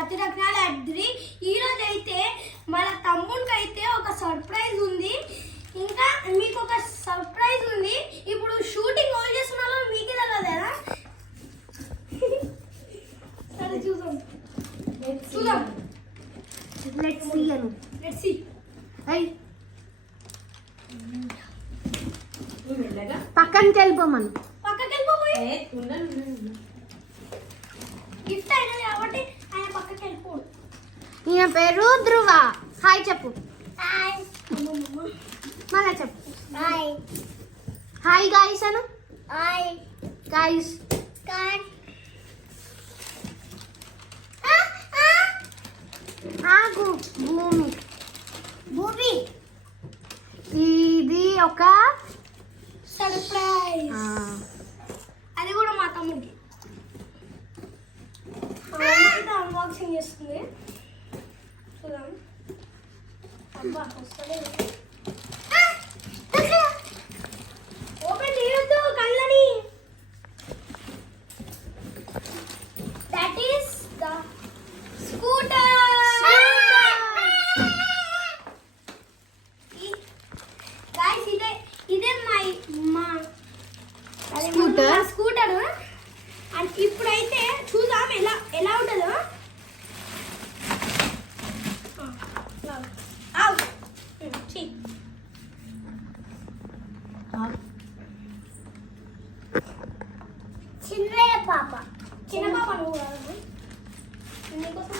జాతి రత్నాల అడ్రి. ఈరోజు అయితే మన తమ్ముడికి అయితే ఒక సర్ప్రైజ్ ఉంది. ఇంకా మీకు ఒక సర్ప్రైజ్ ఉంది. ఇప్పుడు షూటింగ్ ఆన్ చేస్తున్నారో మీకే తెలియదా? సరే చూద్దాం. Let's see. పక్కనకి వెళ్ళిపోమను. పక్కకి వెళ్ళిపోయి గిఫ్ట్ అయినది కాబట్టి ఆయన పక్కకి వెళ్ళిపోడు. ఈయన పేరు ధ్రువ. హాయ్ చెప్పు. మళ్ళా చెప్పు. హాయ్ గాయ్స్ అను. గాయ్స్ ఆగు. భూమి ఇది ఒక సర్ప్రైజ్. అది కూడా మా తమ్ముడికి. అన్బాక్సింగ్ చేస్తుంది. చూద్దాం. అబ్బా వస్తుంది. ఓపెన్ చేయొద్దు కళ్ళని. That is the scooter. Guys ఇదే మా స్కూటర్. అండ్ ఇప్పుడైతే చూద్దాం ఎలా ఉంటుందో. చిన్న పాప నువ్వు కాదు. నీకోసం